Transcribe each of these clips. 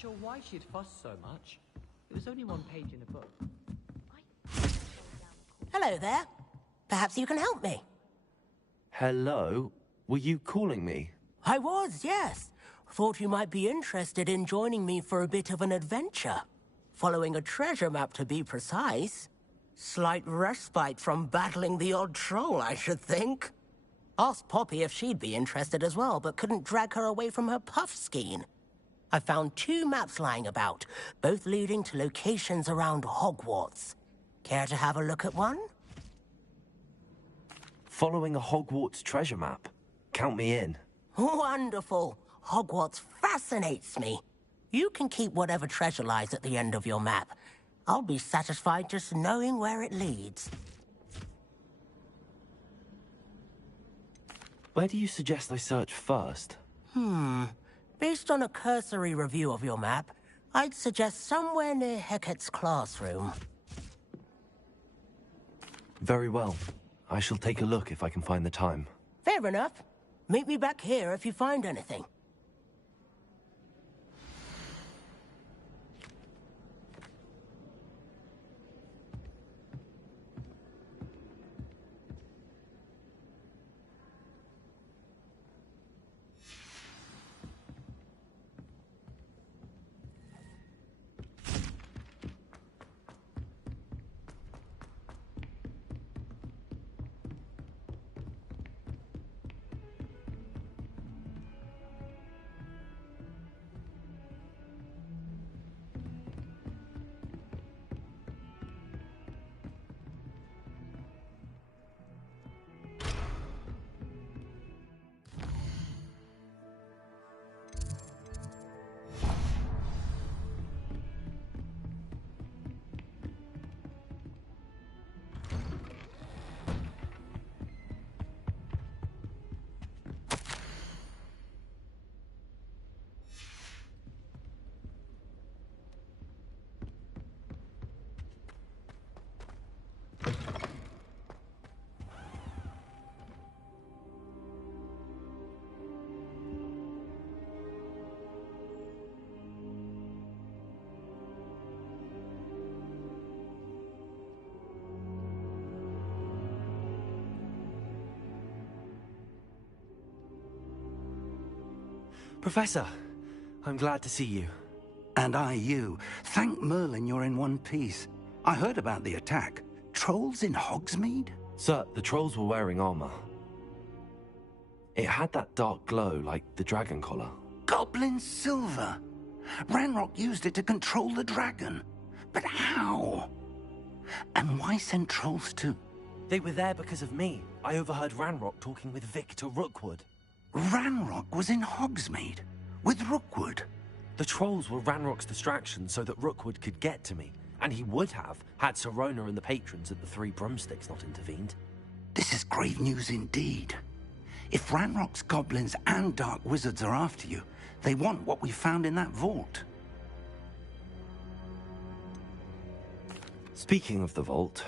sure why she'd fuss so much. It was only one page in a book. Hello there. Perhaps you can help me. Hello? Were you calling me? I was, yes. Thought you might be interested in joining me for a bit of an adventure. Following a treasure map, to be precise. Slight respite from battling the odd troll, I should think. Asked Poppy if she'd be interested as well, but couldn't drag her away from her puff skein. I found 2 maps lying about, both leading to locations around Hogwarts. Care to have a look at one? Following a Hogwarts treasure map? Count me in. Wonderful. Hogwarts fascinates me. You can keep whatever treasure lies at the end of your map. I'll be satisfied just knowing where it leads. Where do you suggest I search first? Based on a cursory review of your map, I'd suggest somewhere near Hecat's classroom. Very well. I shall take a look if I can find the time. Fair enough. Meet me back here if you find anything. Professor, I'm glad to see you. And I you. Thank Merlin you're in one piece. I heard about the attack. Trolls in Hogsmeade? Sir, the trolls were wearing armor. It had that dark glow like the dragon collar. Goblin silver! Ranrock used it to control the dragon. But how? And why send trolls to... They were there because of me. I overheard Ranrock talking with Victor Rookwood. Ranrock was in Hogsmeade? With Rookwood? The trolls were Ranrock's distraction so that Rookwood could get to me. And he would have, had Sirona and the patrons at the Three Broomsticks not intervened. This is grave news indeed. If Ranrock's goblins and dark wizards are after you, they want what we found in that vault. Speaking of the vault,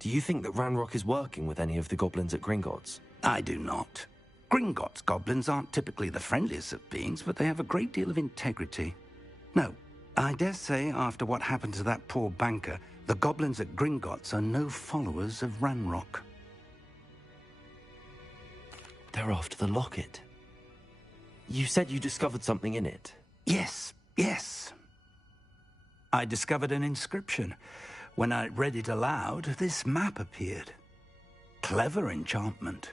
do you think that Ranrock is working with any of the goblins at Gringotts? I do not. Gringotts goblins aren't typically the friendliest of beings, but they have a great deal of integrity. No, I dare say after what happened to that poor banker, the goblins at Gringotts are no followers of Ranrock. They're after the locket. You said you discovered something in it. Yes. I discovered an inscription. When I read it aloud, this map appeared. Clever enchantment.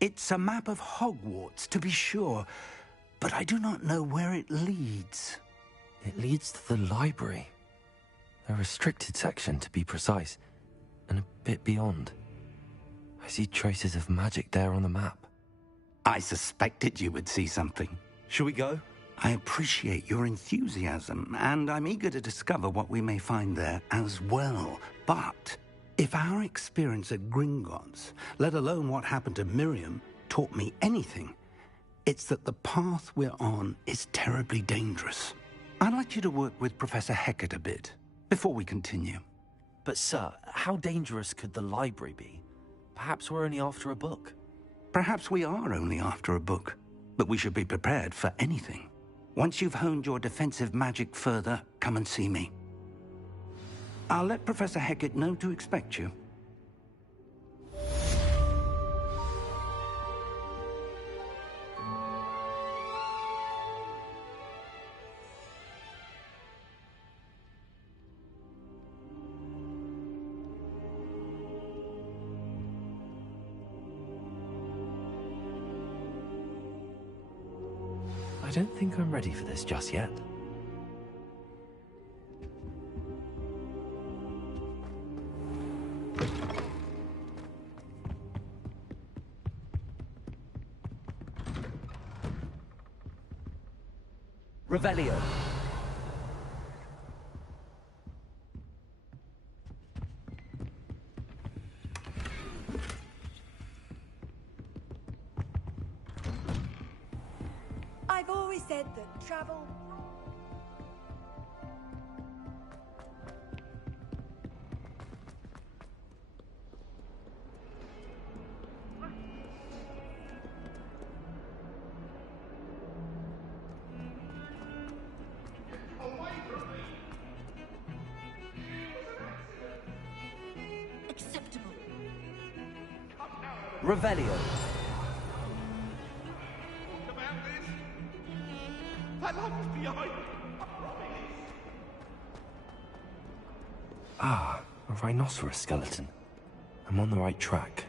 It's a map of Hogwarts, to be sure, but I do not know where it leads. It leads to the library. A restricted section, to be precise, and a bit beyond. I see traces of magic there on the map. I suspected you would see something. Shall we go? I appreciate your enthusiasm, and I'm eager to discover what we may find there as well. But if our experience at Gringotts, let alone what happened to Miriam, taught me anything, it's that the path we're on is terribly dangerous. I'd like you to work with Professor Hecat a bit, before we continue. But sir, how dangerous could the library be? Perhaps we're only after a book. Perhaps we are only after a book, but we should be prepared for anything. Once you've honed your defensive magic further, come and see me. I'll let Professor Hecat know to expect you. I don't think I'm ready for this just yet. Revelio. I've always said that travel... acceptable. Revelio. Ah, a rhinoceros skeleton. I'm on the right track.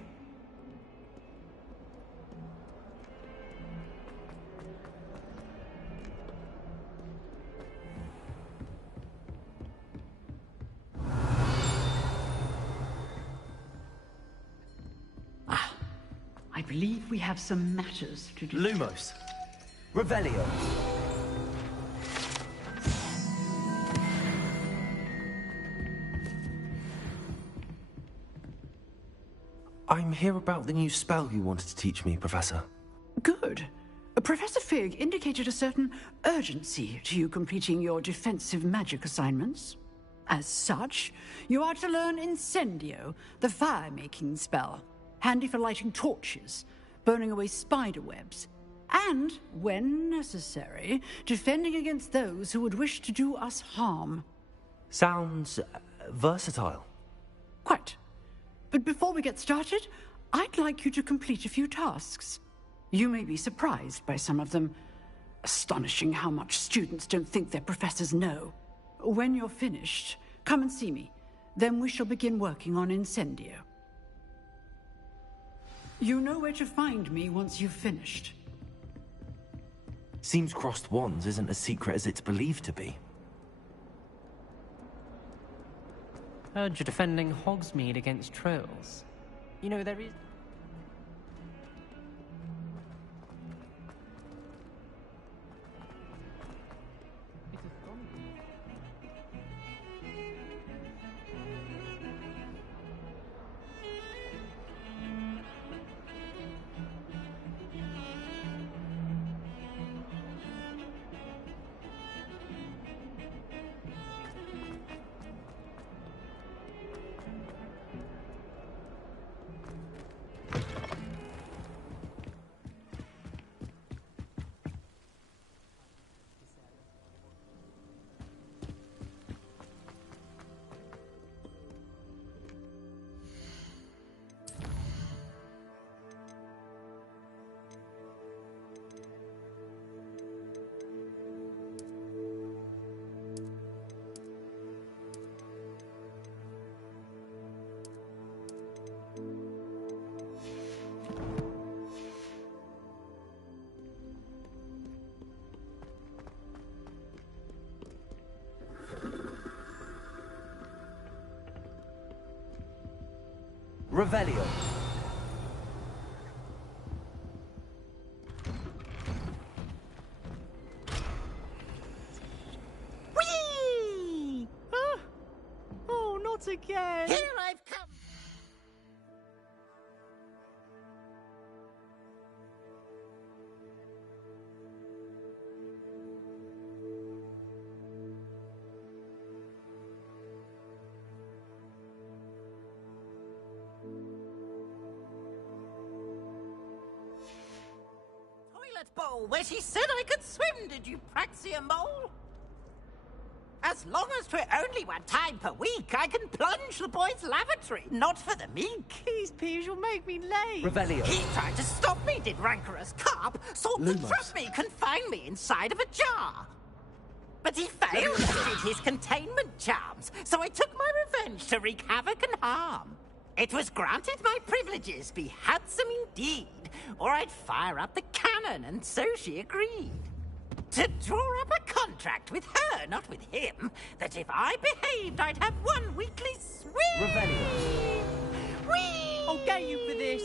I believe we have some matters to discuss. Lumos. Revelio. I'm here about the new spell you wanted to teach me, Professor. Good. Professor Fig indicated a certain urgency to you completing your defensive magic assignments. As such, you are to learn Incendio, the fire-making spell, handy for lighting torches, burning away spider webs, and, when necessary, defending against those who would wish to do us harm. Sounds versatile. Quite. But before we get started, I'd like you to complete a few tasks. You may be surprised by some of them. Astonishing how much students don't think their professors know. When you're finished, come and see me. Then we shall begin working on Incendio. You know where to find me once you've finished. Seems crossed wands isn't as secret as it's believed to be. Heard you're defending Hogsmeade against trolls. You know, there is... Revelio. Whee! Ah! Oh, not again! Here I've come! Toilet bowl! hole where she said I could swim, did you, Praxia Mole? As long as 'twere only one time per week, I can plunge the boy's lavatory, not for the meek. These peas will make me late. Revelio. He tried to stop me, did rancorous carp, sought to Lumos. trap me, confine me inside of a jar. But he failed in his containment charms, so I took my revenge to wreak havoc and harm. It was granted my privileges be handsome indeed, or I'd fire up the cannon, and so she agreed. To draw up a contract with her, not with him, that if I behaved, I'd have one weekly swim. Revelio. Whee! I'll get you for this.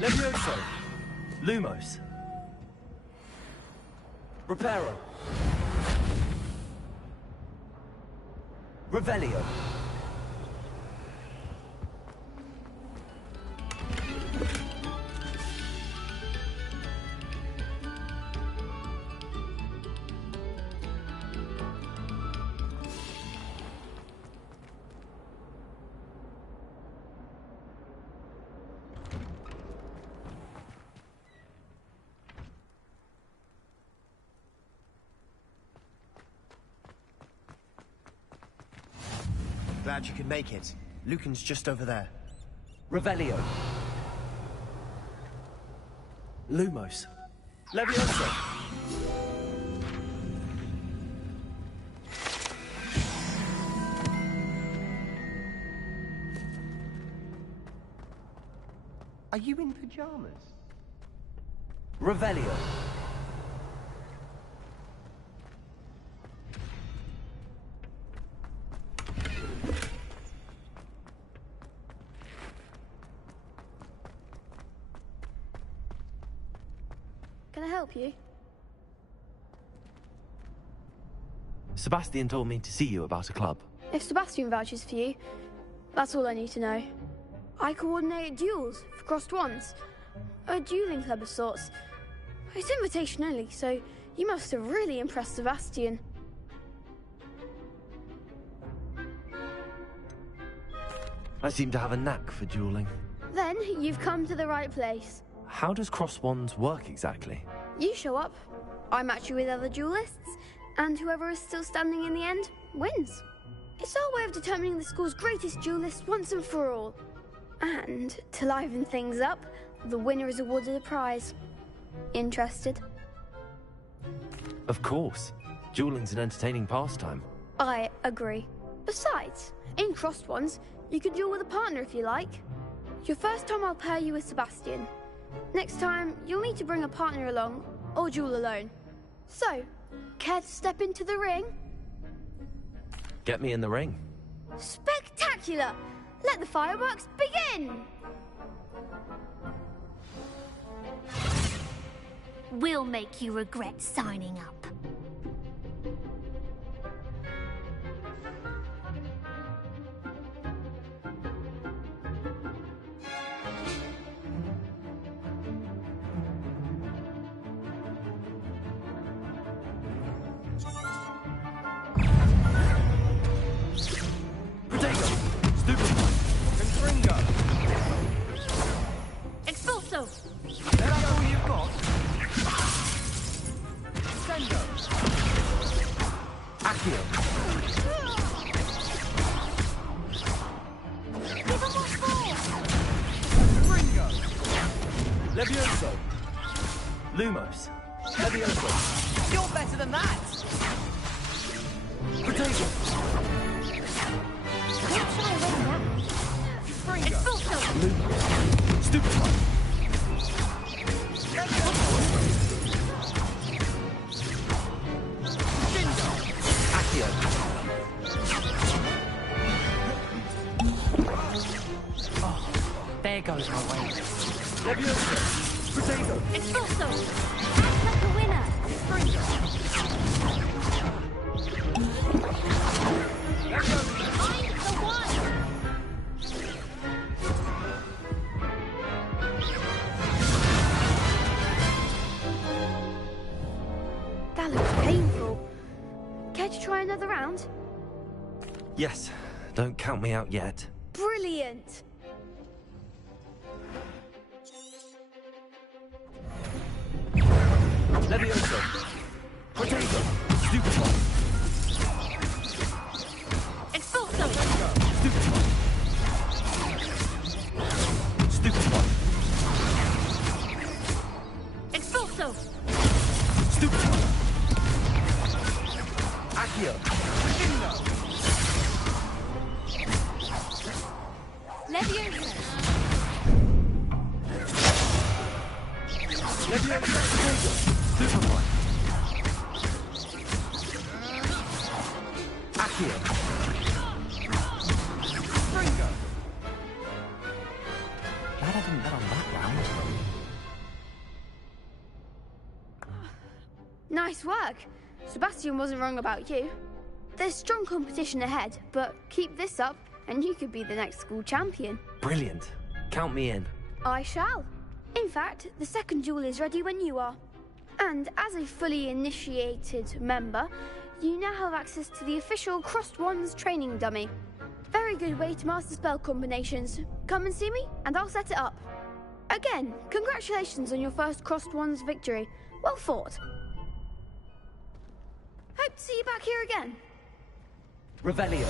Levioso. Lumos. Reparo. Revelio. Glad you could make it. Lucan's just over there. Revelio. Lumos. Levioso. Are you in pajamas? Revelio. Can I help you? Sebastian told me to see you about a club. If Sebastian vouches for you, that's all I need to know. I coordinate duels for crossed wands. A dueling club of sorts. It's invitation only, so you must have really impressed Sebastian. I seem to have a knack for dueling. Then you've come to the right place. How does cross wands work exactly? You show up, I match you with other duelists, and whoever is still standing in the end wins. It's our way of determining the school's greatest duelist once and for all. And to liven things up, the winner is awarded a prize. Interested? Of course. Dueling's an entertaining pastime. I agree. Besides, in crossed ones, you can duel with a partner if you like. Your first time I'll pair you with Sebastian. Next time, you'll need to bring a partner along, or duel alone. So, care to step into the ring? Get me in the ring. Spectacular! Let the fireworks begin! We'll make you regret signing up. Expulso! That's all you've got? Sendo! Accio. Give him what for! Ringo! Levioso. Lumos. Levioso. You're better than that! Potato. Ringo! Expulso! Lumos. Stupefy. Accio. Oh, there goes my way. Levioso. Potato. Expulso! Act like a winner! Mind the another round? Yes, don't count me out yet. Brilliant! Levioso! Potato! Stupefy! Expulso! Stupefy! Stupefy! Expulso! Stupefy! Accio! Levioso! Levioso! Stupefy! Accio! Ringo! Glad I didn't bet on that round. Nice work. Sebastian wasn't wrong about you. There's strong competition ahead, but keep this up and you could be the next school champion. Brilliant. Count me in. I shall. In fact, the second duel is ready when you are. And as a fully initiated member, you now have access to the official Crossed Wands training dummy. Very good way to master spell combinations. Come and see me, and I'll set it up. Again, congratulations on your first Crossed Wands victory. Well fought. Hope to see you back here again. Revelio.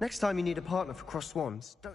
Next time you need a partner for Crossed Wands, don't...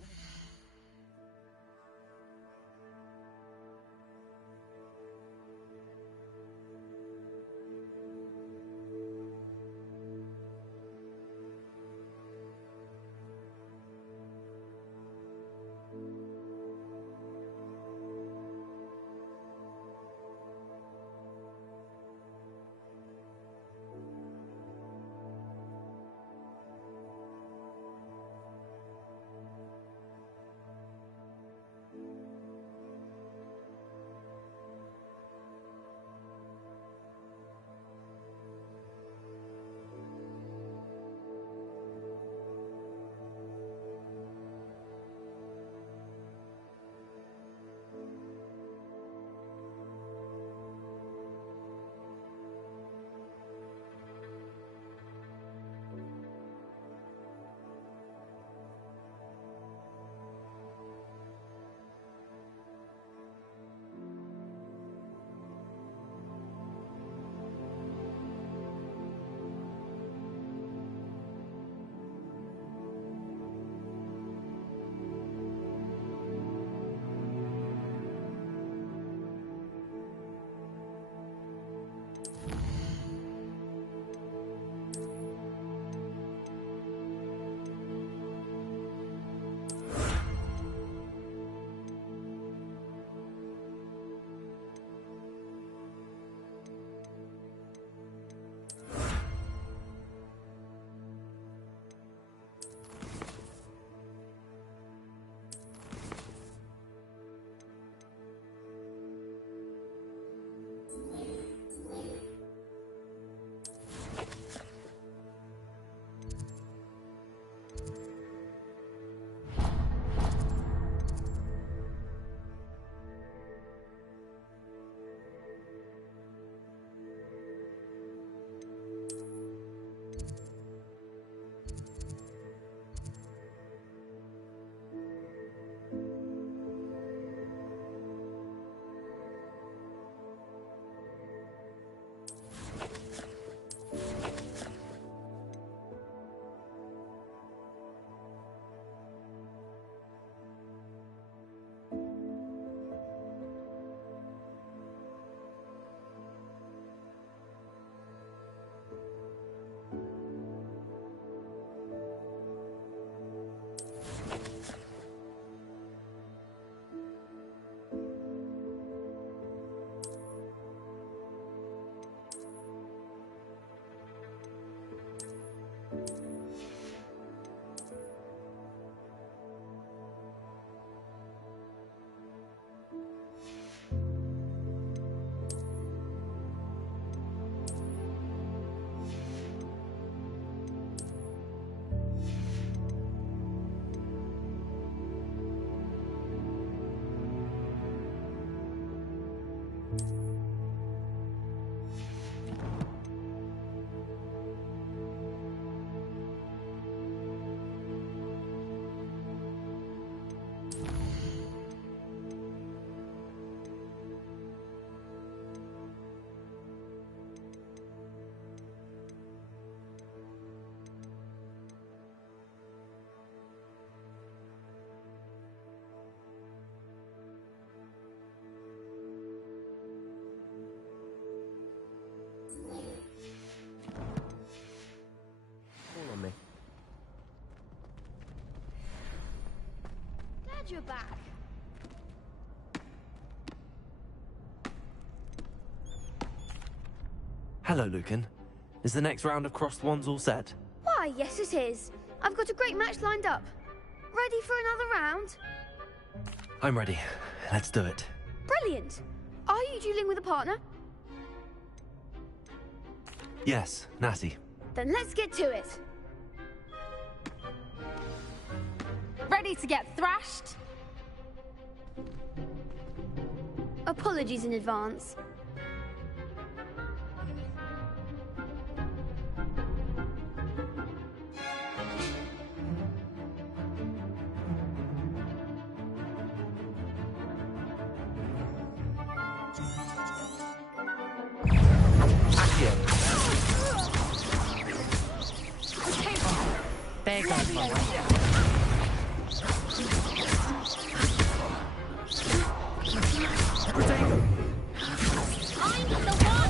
your back. Hello, Lucan. Is the next round of crossed wands all set? Why, yes it is. I've got a great match lined up. Ready for another round? I'm ready. Let's do it. Brilliant. Are you dueling with a partner? Yes, Natty. Then let's get to it. Ready to get thrashed? Apologies in advance. There goes my way. I'm the one!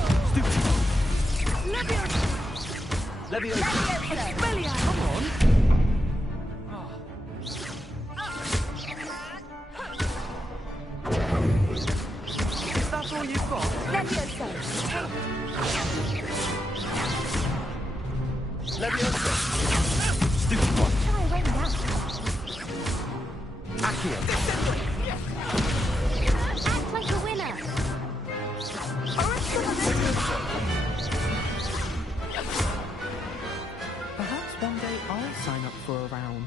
Leviosa! Come on. Is that all you've got? Leviosa! Leviosa! Stupid one. Try away now. Accio. Act like a winner. Perhaps one day I'll sign up for a round.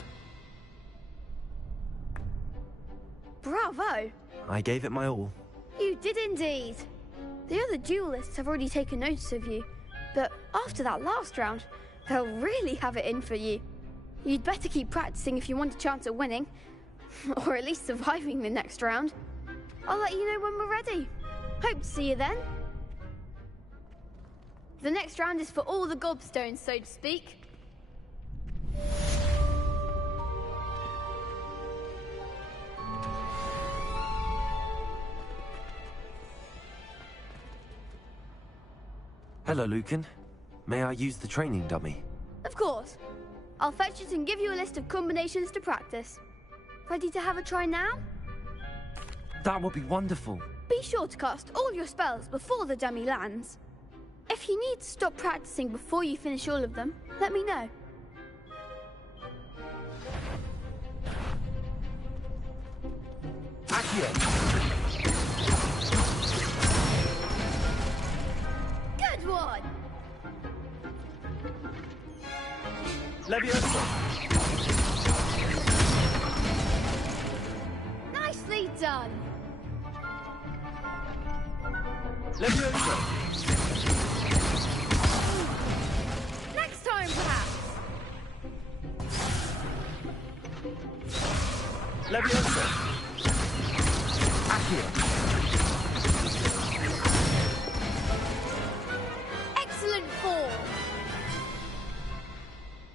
Bravo! I gave it my all. You did indeed. The other duelists have already taken notice of you, but after that last round, they'll really have it in for you. You'd better keep practicing if you want a chance at winning, or at least surviving the next round. I'll let you know when we're ready. Hope to see you then. The next round is for all the gobstones, so to speak. Hello, Lucan. May I use the training dummy? Of course. I'll fetch it and give you a list of combinations to practice. Ready to have a try now? That would be wonderful. Be sure to cast all your spells before the dummy lands. If you need to stop practicing before you finish all of them, let me know. Accio. Good one! Leviosa! Nicely done! Leviosa! Next time, perhaps! Leviosa! Accio. Excellent form!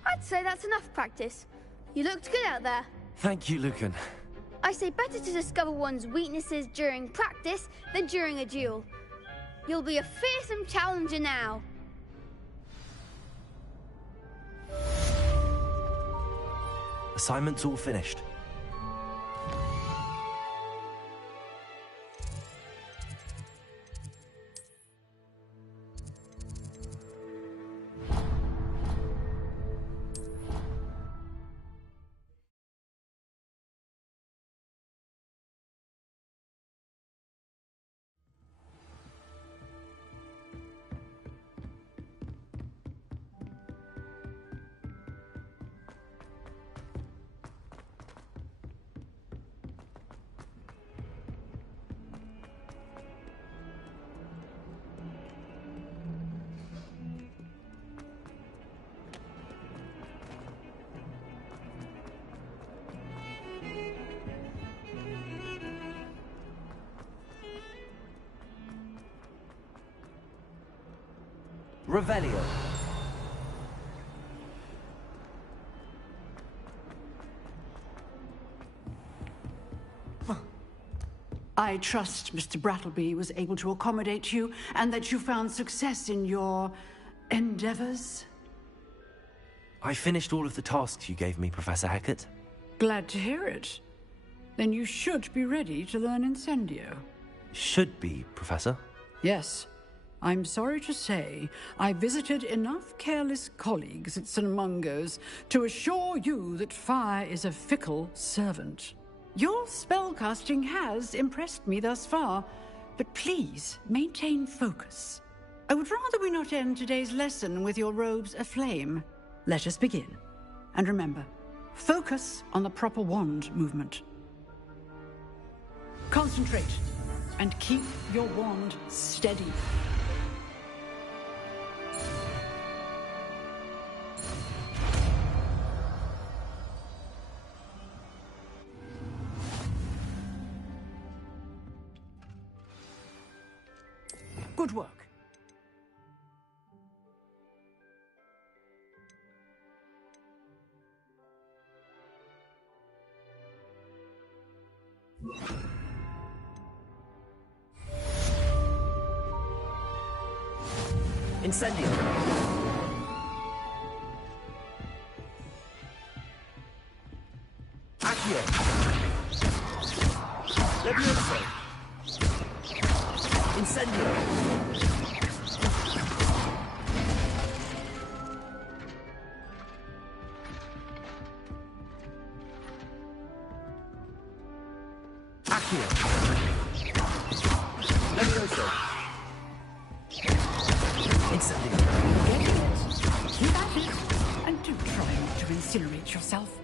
I'd say that's enough practice. You looked good out there. Thank you, Lucan. I say better to discover one's weaknesses during practice than during a duel. You'll be a fearsome challenger now. Assignment's all finished. Revelio. I trust Mr. Brattleby was able to accommodate you and that you found success in your endeavors. I finished all of the tasks you gave me, Professor Hecat. Glad to hear it. Then you should be ready to learn Incendio. Should be, Professor. Yes. I'm sorry to say, I visited enough careless colleagues at St. Mungo's to assure you that fire is a fickle servant. Your spellcasting has impressed me thus far, but please maintain focus. I would rather we not end today's lesson with your robes aflame. Let us begin. And remember, focus on the proper wand movement. Concentrate, and keep your wand steady. Good work. Incendio. Accio. Levioso. Incendio. Accio. Levioso. Incendio. Get it. Keep at it. And do try not to incinerate yourself.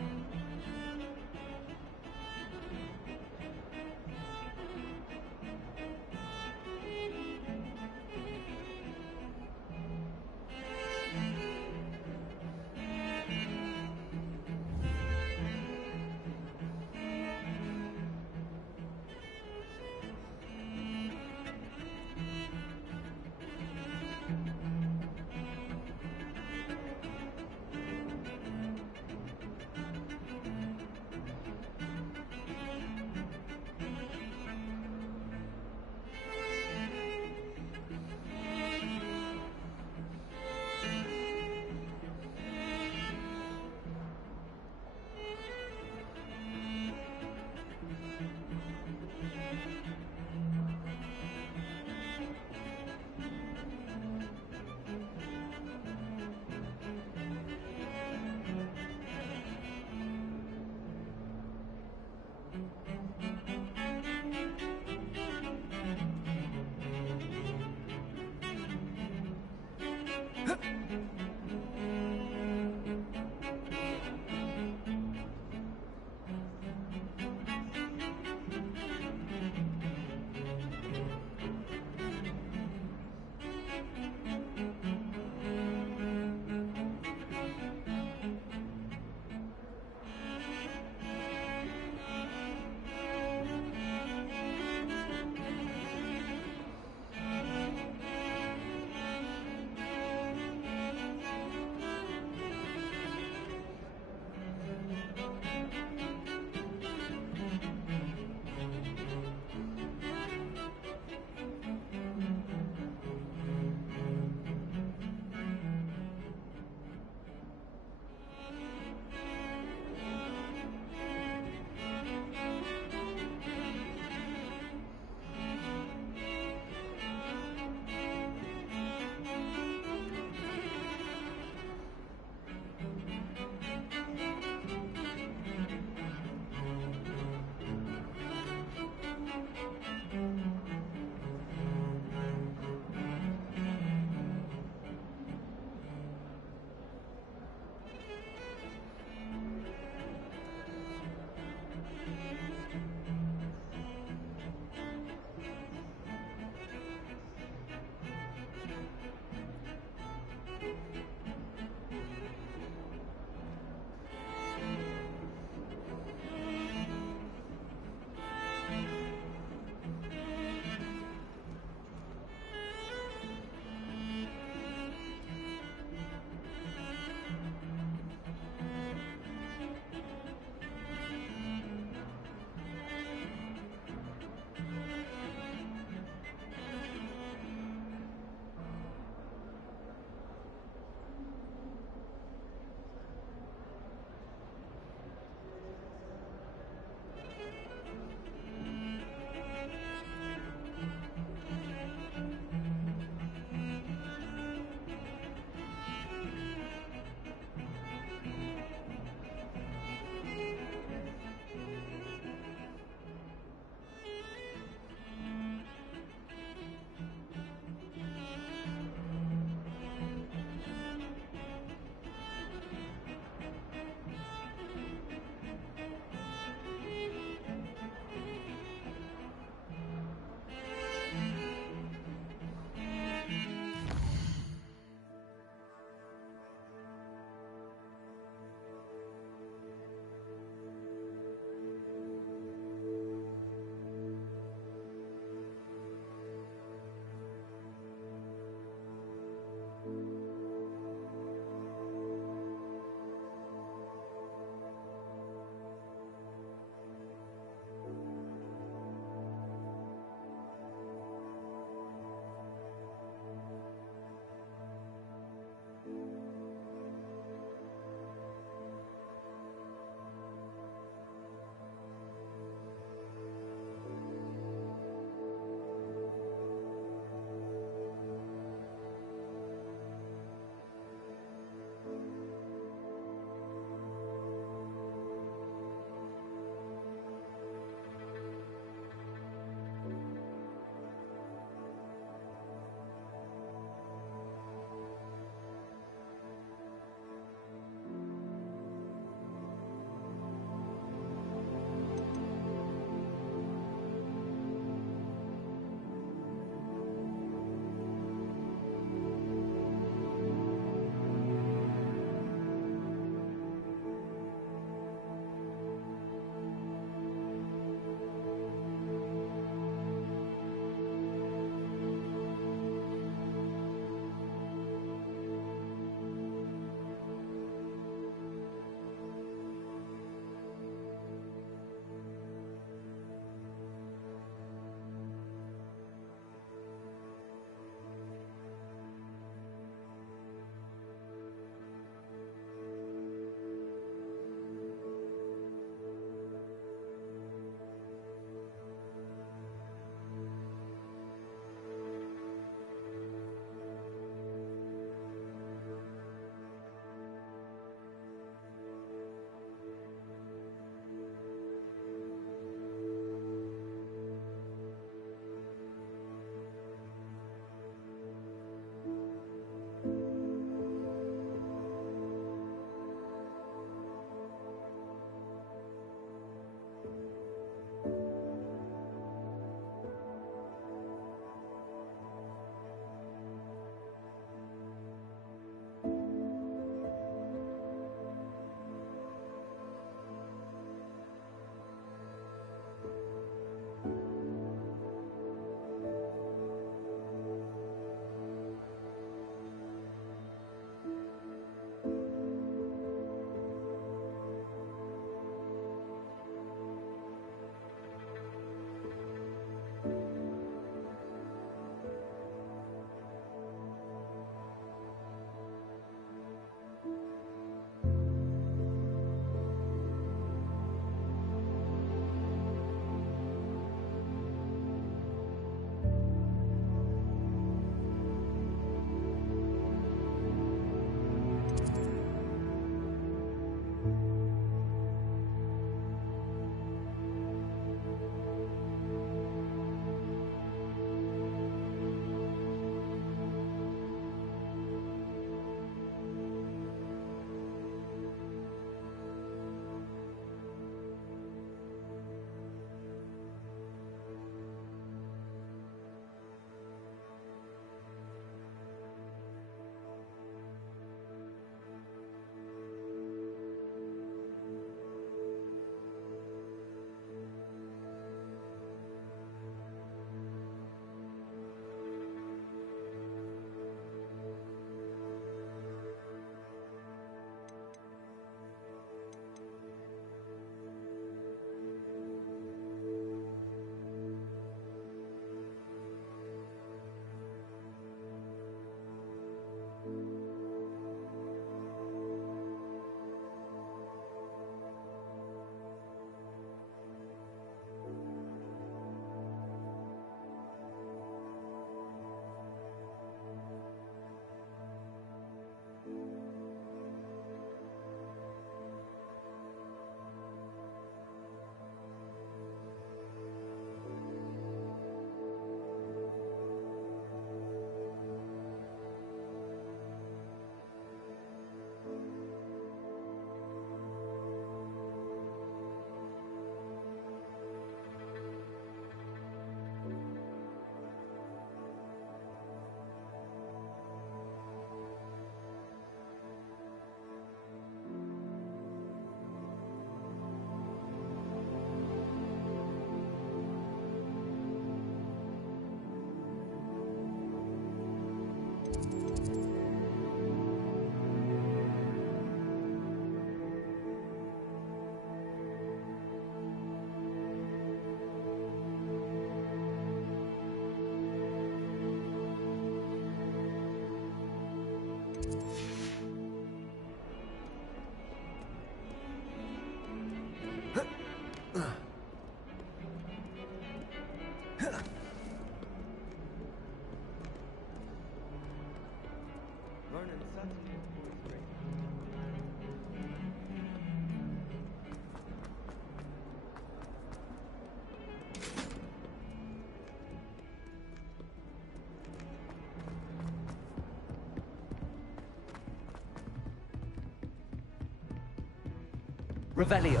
Revelio.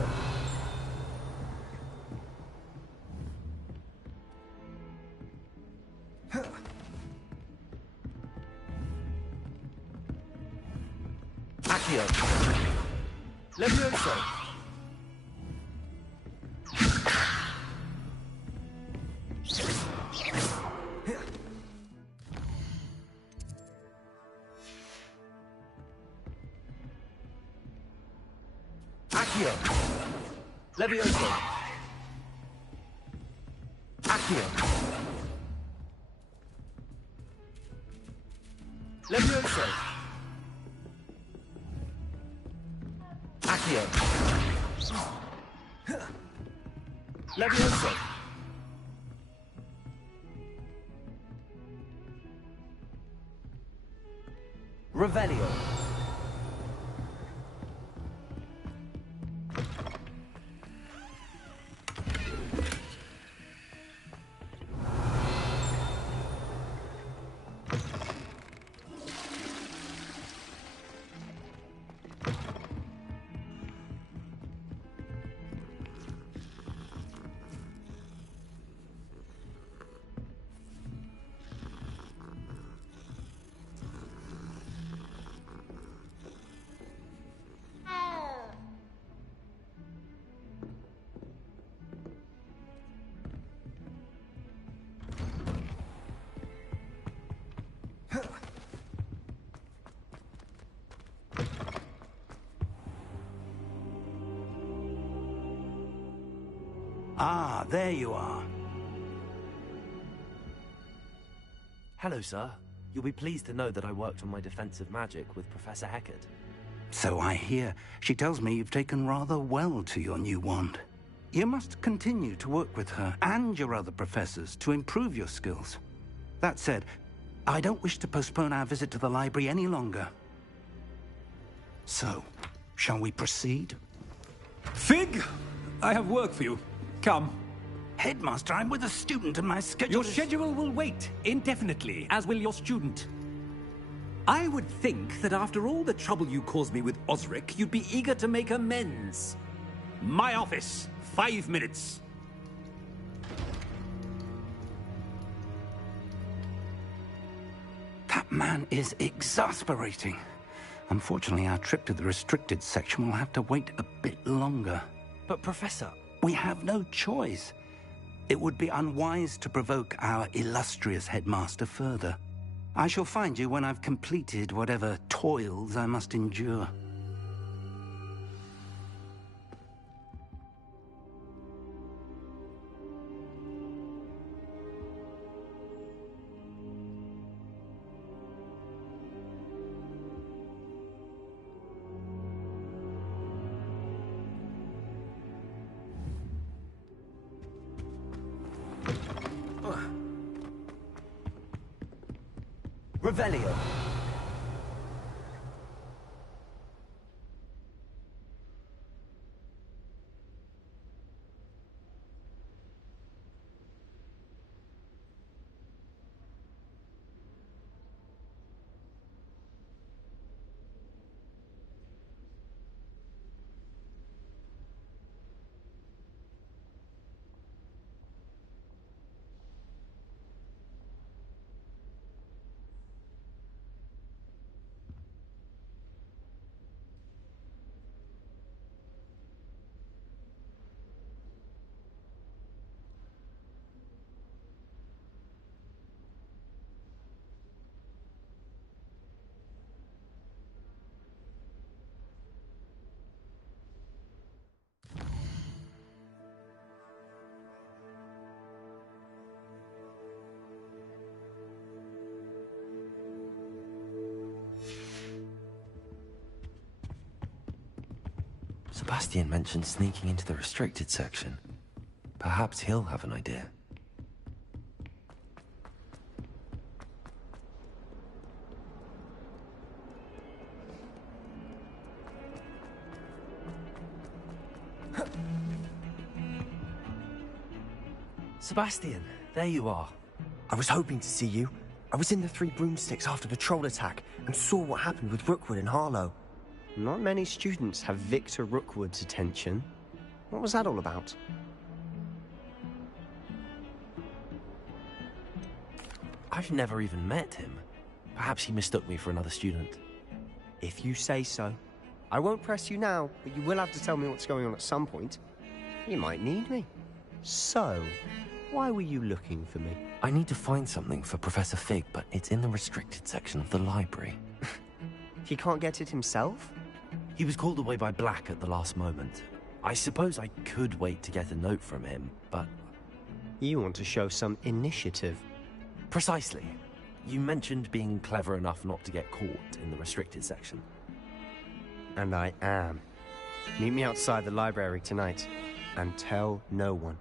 Accio. Levioso. Accio. Levioso. Accio. Levioso. Accio. Levioso. Revelio. Ah, there you are. Hello, sir. You'll be pleased to know that I worked on my defensive magic with Professor Heckard. So I hear. She tells me you've taken rather well to your new wand. You must continue to work with her and your other professors to improve your skills. That said, I don't wish to postpone our visit to the library any longer. So, shall we proceed? Fig, I have work for you. Come. Headmaster, I'm with a student and my schedule Your schedule will wait indefinitely, as will your student. I would think that after all the trouble you caused me with Osric, you'd be eager to make amends. My office, 5 minutes. That man is exasperating. Unfortunately, our trip to the restricted section will have to wait a bit longer. But, Professor... We have no choice. It would be unwise to provoke our illustrious headmaster further. I shall find you when I've completed whatever toils I must endure. Revelio. Sebastian mentioned sneaking into the restricted section. Perhaps he'll have an idea. Sebastian, there you are. I was hoping to see you. I was in the Three Broomsticks after the troll attack and saw what happened with Rookwood and Harlow. Not many students have Victor Rookwood's attention. What was that all about? I've never even met him. Perhaps he mistook me for another student. If you say so. I won't press you now, but you will have to tell me what's going on at some point. You might need me. So, why were you looking for me? I need to find something for Professor Fig, but it's in the restricted section of the library. He can't get it himself? He was called away by Black at the last moment. I suppose I could wait to get a note from him, but... You want to show some initiative. Precisely. You mentioned being clever enough not to get caught in the restricted section. And I am. Meet me outside the library tonight, and tell no one.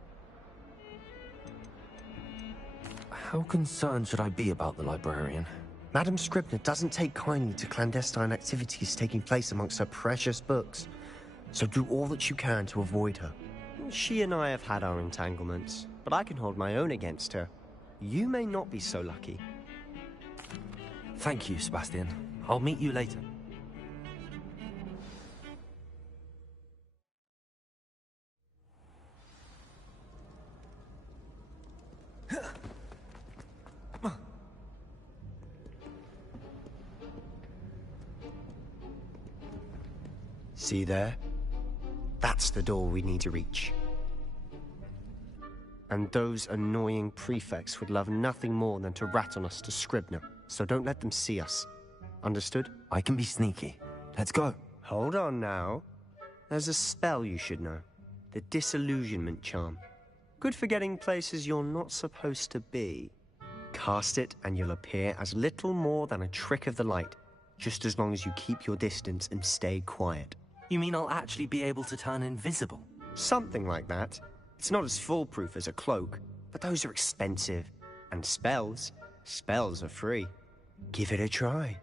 How concerned should I be about the librarian? Madam Scribner doesn't take kindly to clandestine activities taking place amongst her precious books, so do all that you can to avoid her. She and I have had our entanglements, but I can hold my own against her. You may not be so lucky. Thank you, Sebastian. I'll meet you later. See there? That's the door we need to reach. And those annoying prefects would love nothing more than to rat on us to Scribner, so don't let them see us. Understood? I can be sneaky. Let's go. Hold on now. There's a spell you should know. The Disillusionment Charm. Good for getting places you're not supposed to be. Cast it and you'll appear as little more than a trick of the light, just as long as you keep your distance and stay quiet. You mean I'll actually be able to turn invisible? Something like that. It's not as foolproof as a cloak, but those are expensive. And spells are free. Give it a try.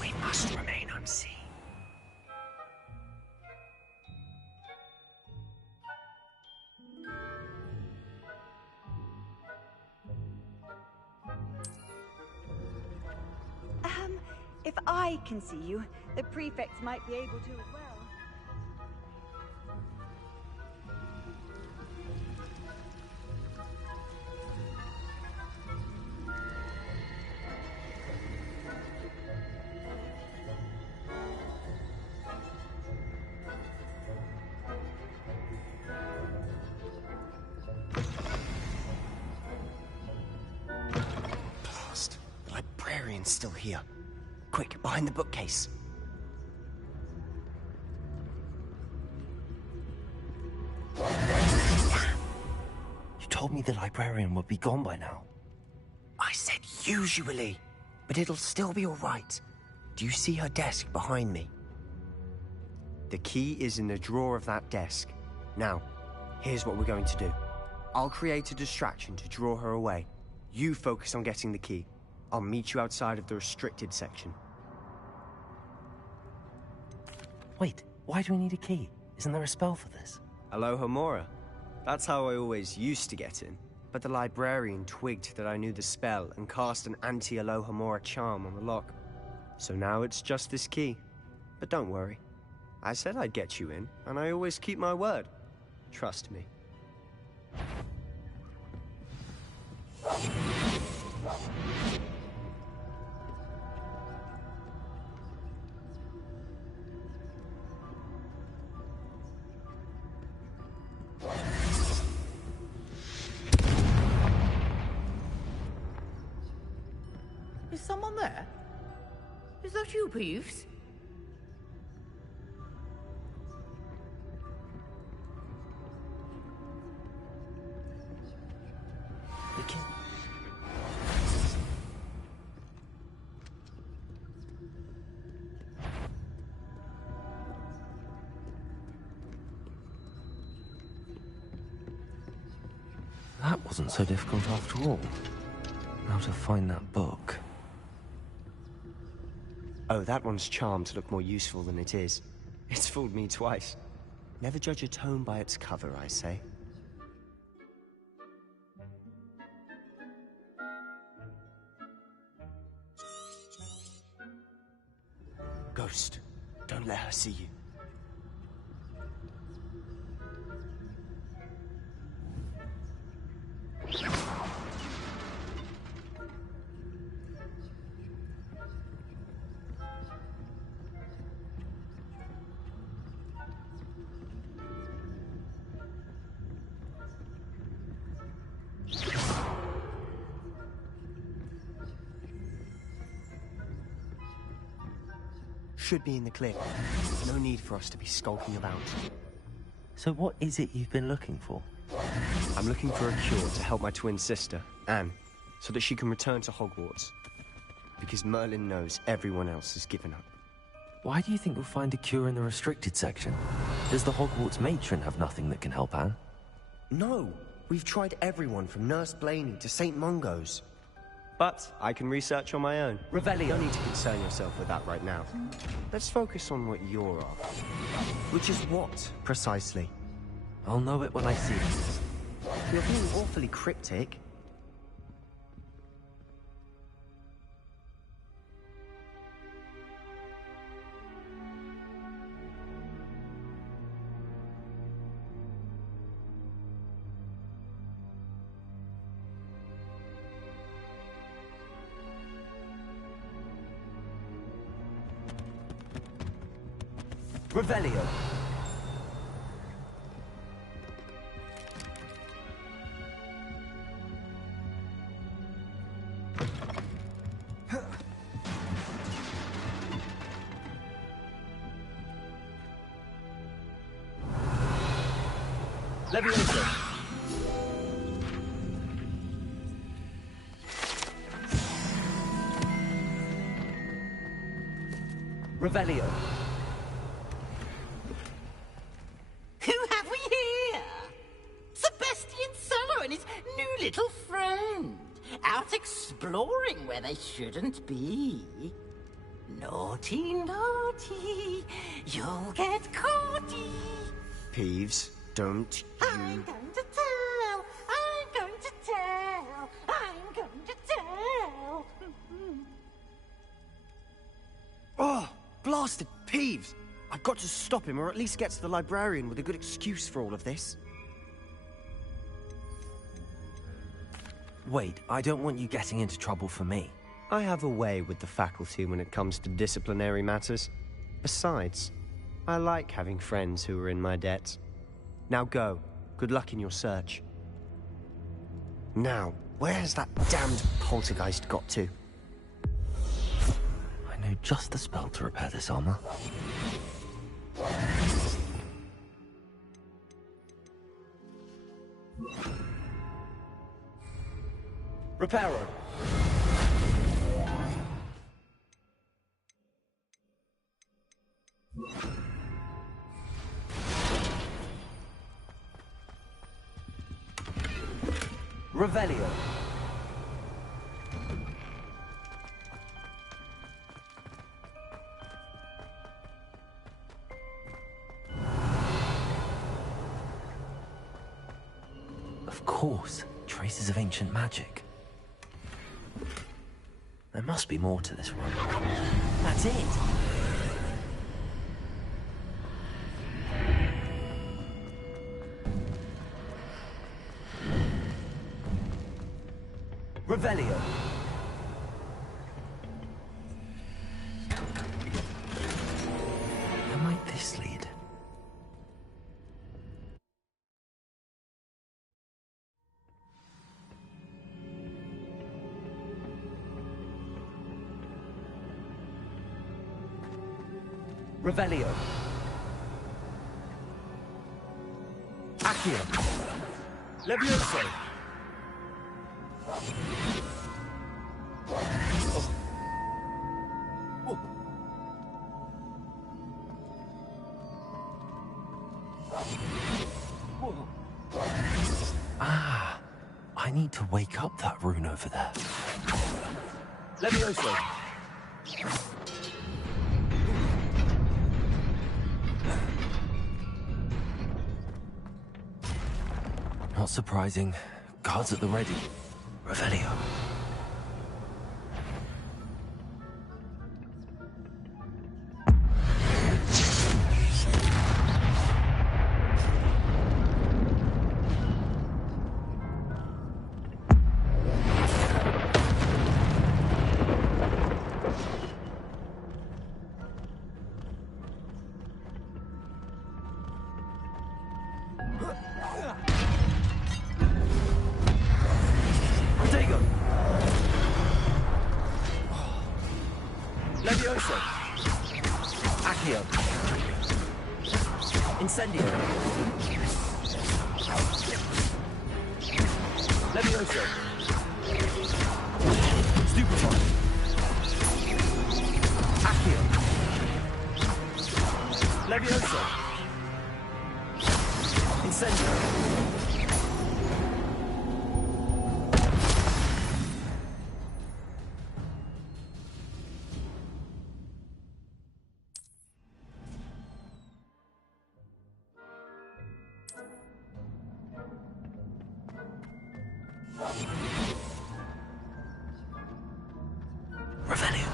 We must remain unseen. If I can see you, the prefects might be able to as well. Blast. The librarian's still here. Quick, behind the bookcase. You told me the librarian would be gone by now. I said usually, but it'll still be all right. Do you see her desk behind me? The key is in the drawer of that desk. Now, here's what we're going to do. I'll create a distraction to draw her away. You focus on getting the key. I'll meet you outside of the restricted section. Wait, why do we need a key? Isn't there a spell for this? Alohomora. That's how I always used to get in. But the librarian twigged that I knew the spell and cast an anti-Alohomora charm on the lock. So now it's just this key. But don't worry. I said I'd get you in, and I always keep my word. Trust me. Is someone there? Is that you, Peeves? That wasn't so difficult after all. Now to find that book. Oh, that one's charmed to look more useful than it is. It's fooled me twice. Never judge a tome by its cover, I say. Ghost, don't let her see you. Should be in the cliff. No need for us to be skulking about. So what is it you've been looking for? I'm looking for a cure to help my twin sister, Anne, so that she can return to Hogwarts. Because Merlin knows everyone else has given up. Why do you think we'll find a cure in the restricted section? Does the Hogwarts matron have nothing that can help Anne? No! We've tried everyone from Nurse Blaney to St. Mungo's. But I can research on my own. Revelio. You don't need to concern yourself with that right now. Let's focus on what you're after. Which is what, precisely? I'll know it when I see it. You're being awfully cryptic. Revelio. Leviosa. Revelio. Who have we here? Sebastian Sallow and his new little friend. Out exploring where they shouldn't be. Naughty, naughty. You'll get caughty. Peeves, don't you... I'm going to tell. I'm going to tell. I'm going to tell. Oh, blasted Peeves! I've got to stop him, or at least get to the librarian with a good excuse for all of this. Wait, I don't want you getting into trouble for me. I have a way with the faculty when it comes to disciplinary matters. Besides, I like having friends who are in my debt. Now go. Good luck in your search. Now, where has that damned poltergeist got to? I know just the spell to repair this armor. Reparo. Revelio. Of course, traces of ancient magic. There must be more to this room. That's it! Revelio. Where might this lead? Revelio. Accio. Levioso. Ah, I need to wake up that rune over there. Levioso. Not surprising. Guards at the ready. Revelio. Levioso. Accio. Incendio. Levioso. Stupefy. Accio. Levioso. Incendio. Revelio.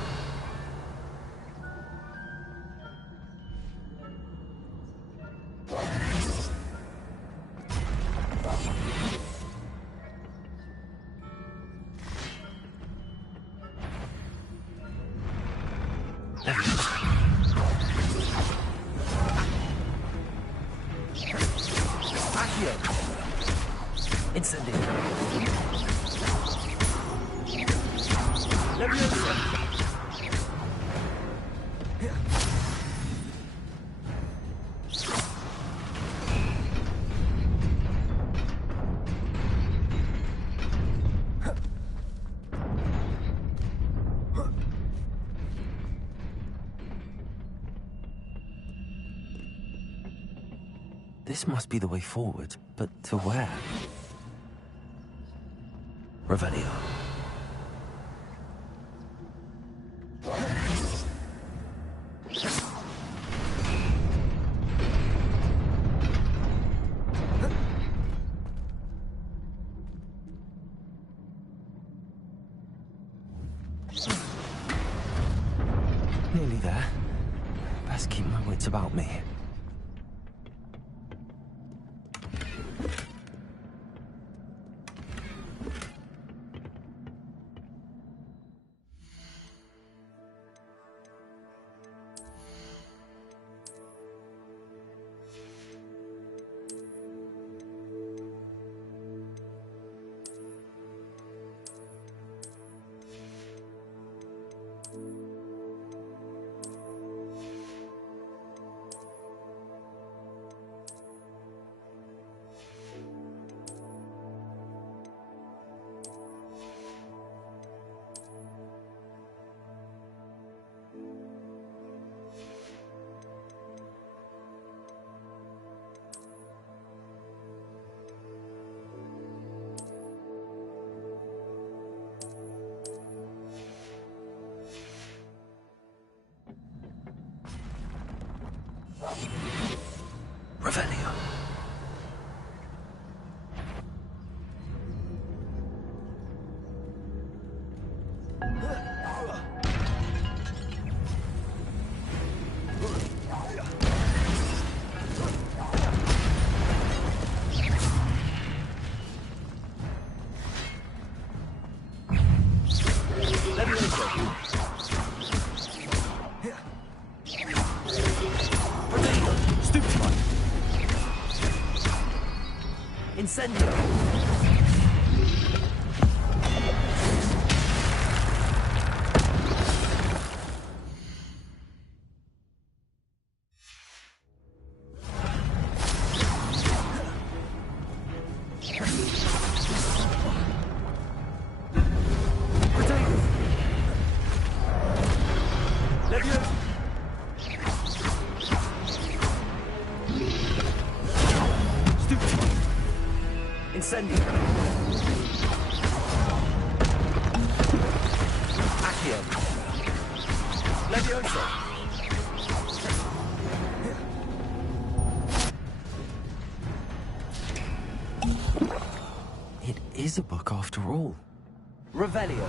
Accio. Incendio. Levioso. This must be the way forward, but to where? Revelio. Nearly there. Best keep my wits about me. Revelio. Incendio. Incendio. Accio. Levioso. It is a book after all. Revelio.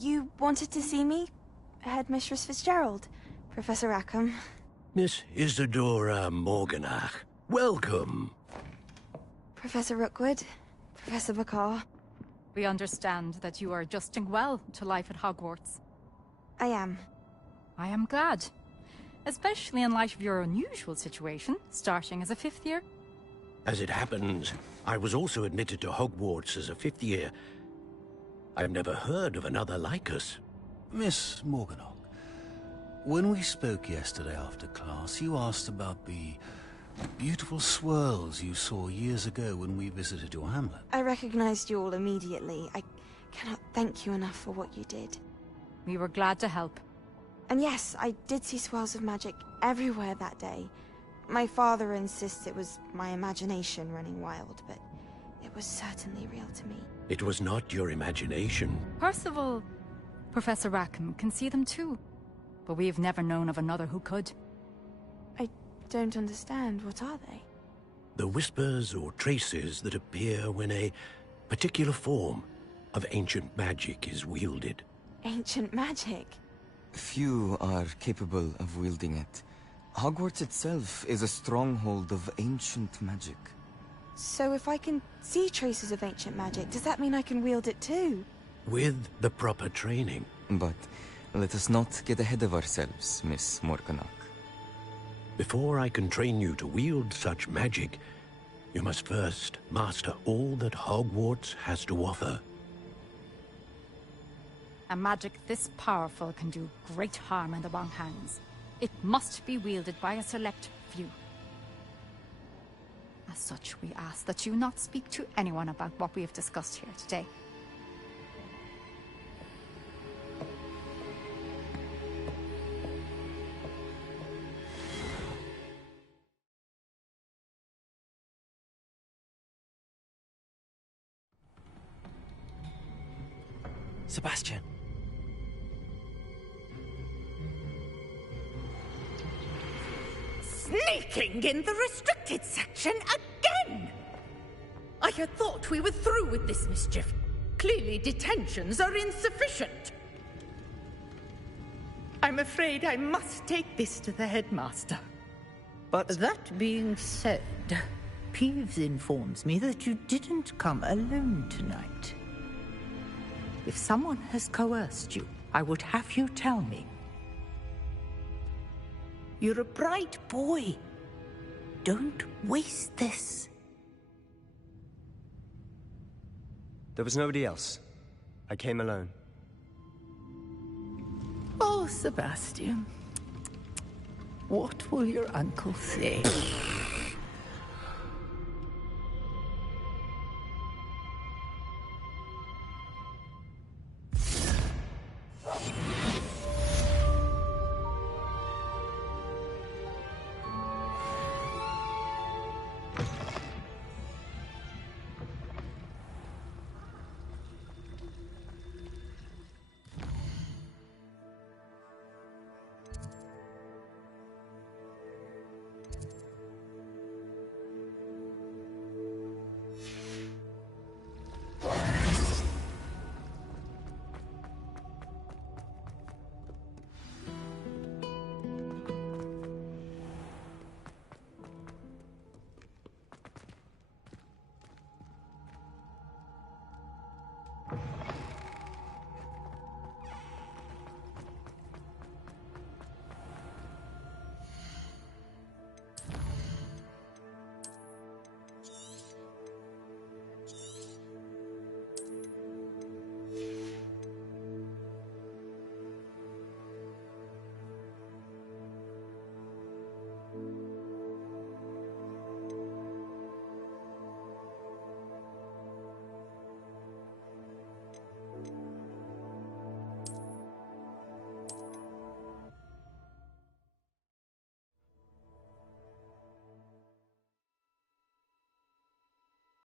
You wanted to see me? Headmistress Fitzgerald, Professor Rackham. Miss Isadora Morganach, welcome. Professor Rookwood, Professor Bakar. We understand that you are adjusting well to life at Hogwarts. I am. I am glad. Especially in light of your unusual situation, starting as a 5th year. As it happens, I was also admitted to Hogwarts as a 5th year. I've never heard of another like us. Miss Morganach, when we spoke yesterday after class, you asked about the beautiful swirls you saw years ago when we visited your hamlet. I recognized you all immediately. I cannot thank you enough for what you did. We were glad to help. And yes, I did see swirls of magic everywhere that day. My father insists it was my imagination running wild, but it was certainly real to me. It was not your imagination. Percival, Professor Rackham can see them too. But we have never known of another who could. I don't understand. What are they? The whispers or traces that appear when a particular form of ancient magic is wielded. Ancient magic? Few are capable of wielding it. Hogwarts itself is a stronghold of ancient magic. So if I can see traces of ancient magic, does that mean I can wield it too? With the proper training. But let us not get ahead of ourselves, Miss Morganach. Before I can train you to wield such magic, you must first master all that Hogwarts has to offer. A magic this powerful can do great harm in the wrong hands. It must be wielded by a select few. As such, we ask that you not speak to anyone about what we have discussed here today. Sebastian. Sneaking in the restricted section again! I had thought we were through with this mischief. Clearly, detentions are insufficient. I'm afraid I must take this to the headmaster. But that being said, Peeves informs me that you didn't come alone tonight. If someone has coerced you, I would have you tell me. You're a bright boy. Don't waste this. there was nobody else. I came alone. Oh, Sebastian. What will your uncle say?